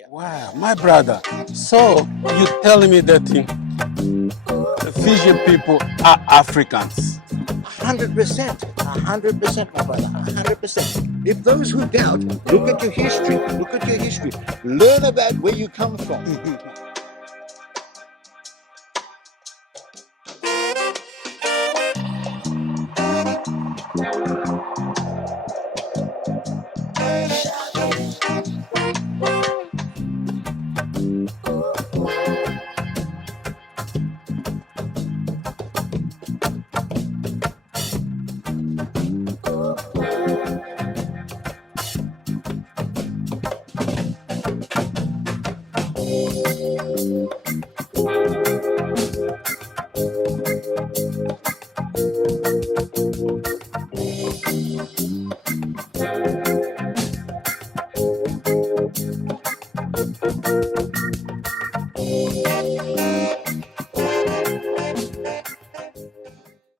Wow, my brother. So you telling me that Fijian people are Africans? 100%, 100%, my brother, 100%. If those who doubt, look at your history, learn about where you come from.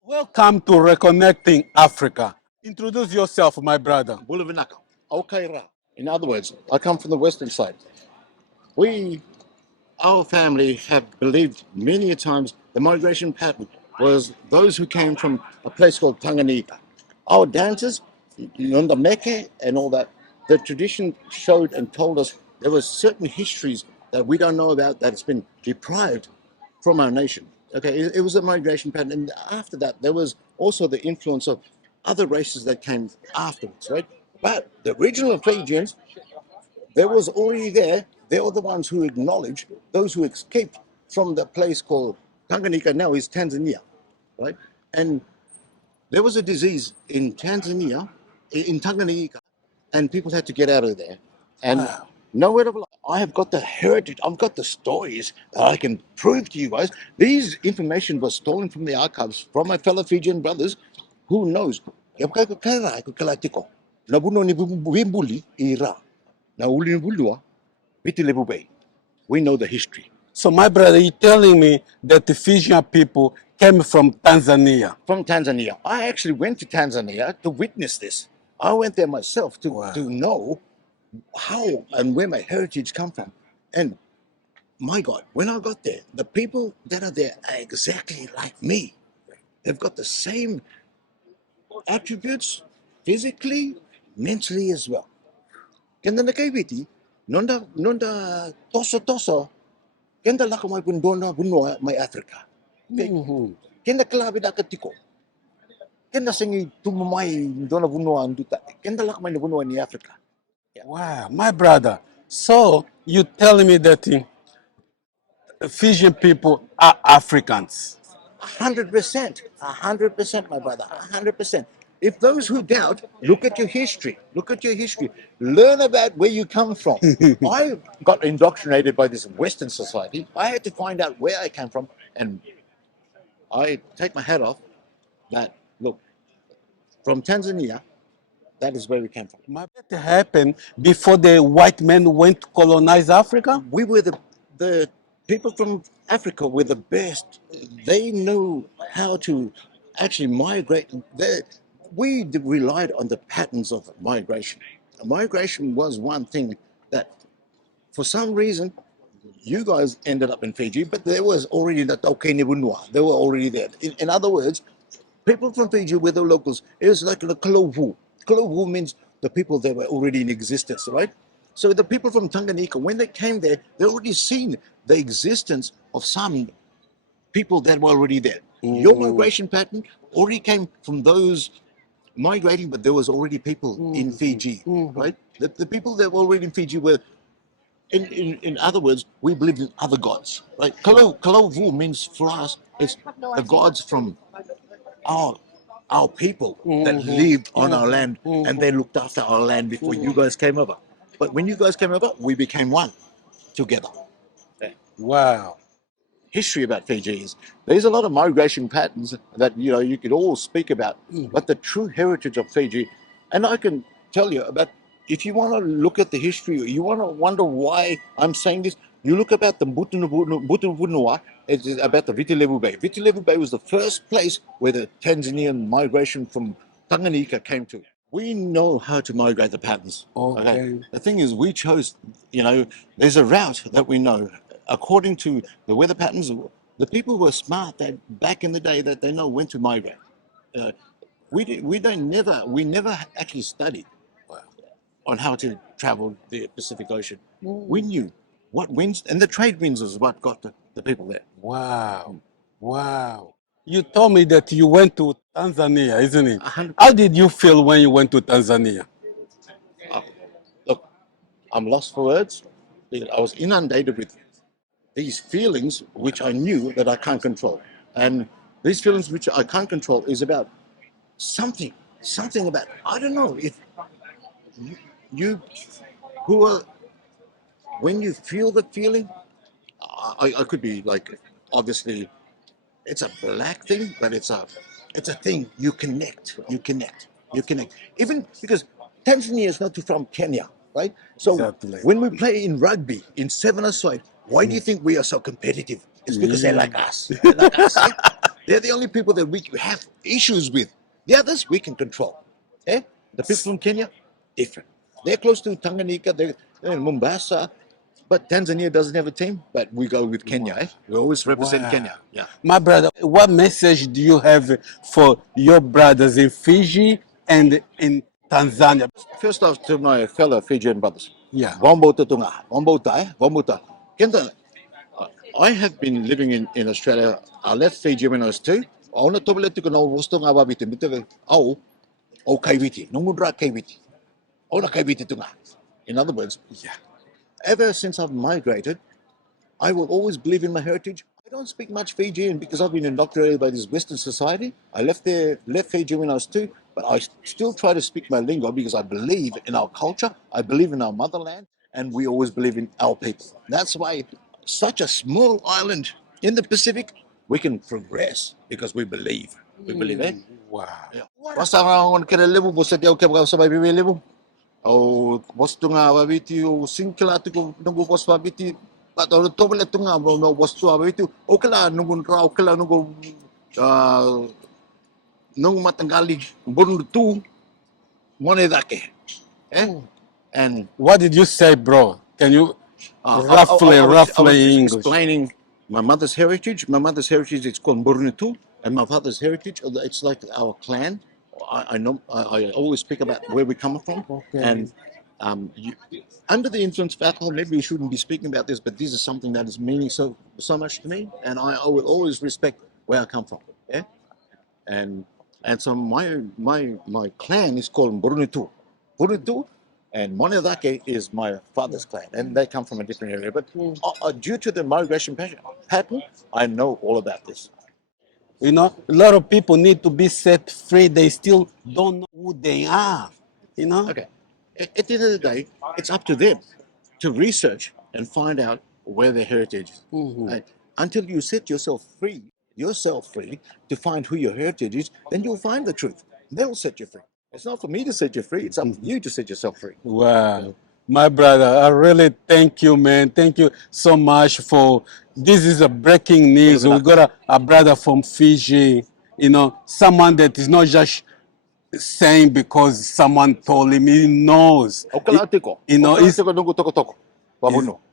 Welcome to Reconnecting Africa. Introduce yourself, my brother. Bulavinaka, Okaira. In other words, I come from the western side. Our family have believed many a times the migration pattern was those who came from a place called Tanganyika. Our dances, Nunda Meke and all that, the tradition showed and told us there were certain histories that we don't know about that has been deprived from our nation. Okay, it was a migration pattern. And after that, there was also the influence of other races that came afterwards, right? But the original Fijians, they was already there. They were the ones who acknowledged those who escaped from the place called Tanganyika, now is Tanzania, right? And there was a disease in Tanzania, in Tanganyika, and people had to get out of there. And Wow. nowhere to lie. I have got the heritage, I've got the stories that I can prove to you guys. These information was stolen from the archives from my fellow Fijian brothers. Who knows? We know the history. So, my brother, you're telling me that the Fijian people came from Tanzania? From Tanzania. I actually went to Tanzania to witness this. I went there myself to know how and where my heritage come from. And my God, when I got there, the people that are there are exactly like me. They've got the same attributes physically, mentally as well. Kenda nakaibiti, nonda toso, kenda laka mai bundona bunua mai Africa. Kenda klabi da katiko. Kenda singi tumumai dona bunua anduta. Kenda laka mai bunua ni Africa. Wow, my brother. So you telling me that Fijian people are Africans? 100%, 100%, my brother, 100%. If those who doubt, look at your history, learn about where you come from. I got indoctrinated by this Western society. I had to find out where I came from, and I take my hat off that, look, from Tanzania, that is where we came from. That happened before the white men went to colonize Africa? We were the people from Africa were the best. They knew how to actually migrate. We relied on the patterns of migration. Migration was one thing that, for some reason, you guys ended up in Fiji, but there was already the Taukene Bunua. They were already there. In other words, people from Fiji were the locals. It was like the Klovu. Klovu means the people that were already in existence, right? So the people from Tanganyika, when they came there, they already seen the existence of some people that were already there. Your migration pattern already came from those migrating, but there was already people in Fiji, right? The people that were already in Fiji were, in other words, we believed in other gods, right? Kalovu means for us, it's the gods from our our people that lived on our land and they looked after our land before you guys came over. But when you guys came over, we became one together. Wow. History about Fiji is there's a lot of migration patterns that you could all speak about, but the true heritage of Fiji, and I can tell you about. If you want to look at the history, you want to wonder why I'm saying this. You look about the Butunua. It is about the Vitilevu Bay. Vitilevu Bay was the first place where the Tanzanian migration from Tanganyika came to. We know how to migrate the patterns. Okay. The thing is, we chose, there's a route that we know according to the weather patterns. The people were smart that back in the day that they know when to migrate. Uh, we never actually studied on how to travel the Pacific Ocean. We knew what winds, and the trade winds is what got the people there. Wow. Wow. You told me that you went to Tanzania, isn't it? 100%. How did you feel when you went to Tanzania? Look, I'm lost for words. I was inundated with these feelings which I knew that I can't control. And these feelings which I can't control is about something about, I don't know, if you who are, when you feel the feeling, I could be like, obviously, it's a black thing, but it's a thing. You connect. Even because Tanzania is not too from Kenya, right? So Exactly. when we play in rugby in seven-a-side, why do you think we are so competitive? It's because they're like us. They're like us. Eh? They're the only people that we have issues with. The others we can control. Eh? The people from Kenya, different. They're close to Tanganyika, they're in Mombasa, but Tanzania doesn't have a team, but we go with Kenya. Eh? We always represent Wow. Kenya. Yeah. My brother, what message do you have for your brothers in Fiji and in Tanzania? First off, to my fellow Fijian brothers. Yeah. Wambota tunga. Wambota, eh? Wambota. Kenta, I have been living in Australia. I left Fiji when I was 2. Ona tobele tuku no wostonga wabiti. Mitake au o kaiviti. Nungudra kaiviti. Ona kaiviti tunga. In other words, Yeah. ever since I've migrated, I will always believe in my heritage. I don't speak much Fijian because I've been indoctrinated by this Western society. I left Fiji when I was 2, but I still try to speak my lingo because I believe in our culture, I believe in our motherland, and we always believe in our people. That's why such a small island in the Pacific, we can progress because we believe. We believe, eh? Wow. Yeah. Basta nga on kere level, basta di ako sa baby level. O bosto nga babiti o singkila ko nungu bos babiti pato to bele tunga mo no bosto babiti o kala nungu ra o kala nungu nung matanggali burun tu monedake eh and What did you say, bro? Can you I was roughly just English? explaining my mother's heritage. My mother's heritage is called Burunitu, and my father's heritage, it's like our clan. I know. I always speak about where we come from, Okay. and under the influence of alcohol, maybe we shouldn't be speaking about this, but this is something that is meaning so much to me, and I will always respect where I come from. Yeah, and so my clan is called Burunitu. Burunitu, and Monedake is my father's clan, and they come from a different area. But due to the migration pattern, I know all about this. You know, a lot of people need to be set free. They still don't know who they are. You know? Okay. At the end of the day, it's up to them to research and find out where their heritage is. Until you set yourself free to find who your heritage is, then you'll find the truth. They'll set you free. It's not for me to set you free. It's up to you to set yourself free. Wow. My brother, I really thank you, man. Thank you so much for this is a breaking news. We got a brother from Fiji, you know, someone that is not just saying because someone told him, he knows. You know,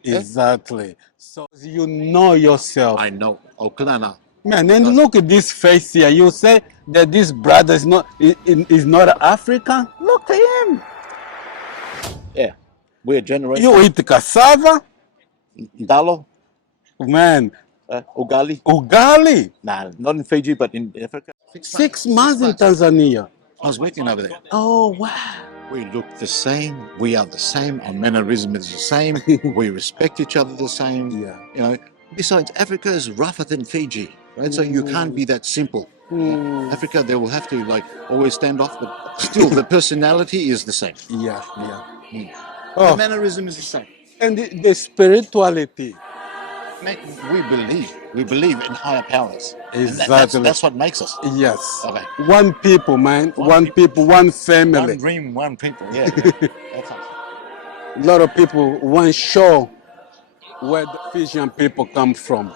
exactly. So you know yourself. I know. Oklana. Man, and look at this face here. You say that this brother is not African? Look at him. Yeah. We're a generation. You eat cassava? Dalo. Man, Ugali. ugali. Nah, not in Fiji, but in Africa. 6 months in Tanzania. I was working over there. Oh, wow. We look the same. We are the same. Our mannerism is the same. We respect each other the same. Yeah. You know. Besides, Africa is rougher than Fiji, right? So you can't be that simple. Africa, they will have to like always stand off, but still the personality is the same. Yeah, yeah. The Oh, mannerism is the same. and the spirituality. Mate, we believe in higher powers. And Exactly. that's what makes us. Yes. Okay. One people, man. One people, one family. One dream, one people. Yeah. That's us. A lot of people won't show where the Fijian people come from.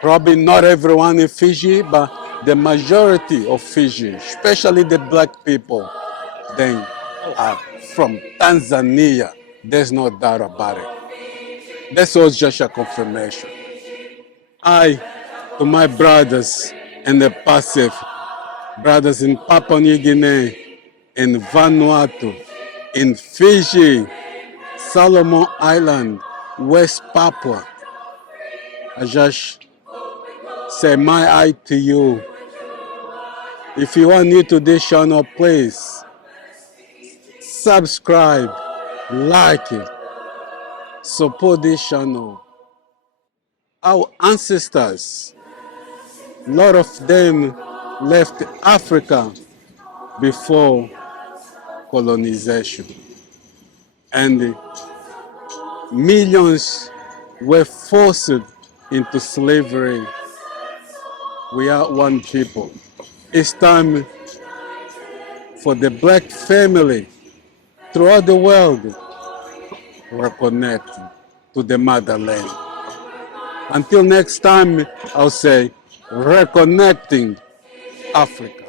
Probably not everyone in Fiji, but the majority of Fiji, especially the black people, they are from Tanzania. There's no doubt about it. This was just a confirmation. I, to my brothers in the Pacific, brothers in Papua New Guinea, in Vanuatu, in Fiji, Solomon Island, West Papua, I just say my eye to you. If you are new to this channel, please subscribe, like it, support this channel. Our ancestors, a lot of them left Africa before colonization, and millions were forced into slavery. We are one people. It's time for the black family throughout the world to reconnect to the motherland. Until next time, I'll say reconnecting Africa.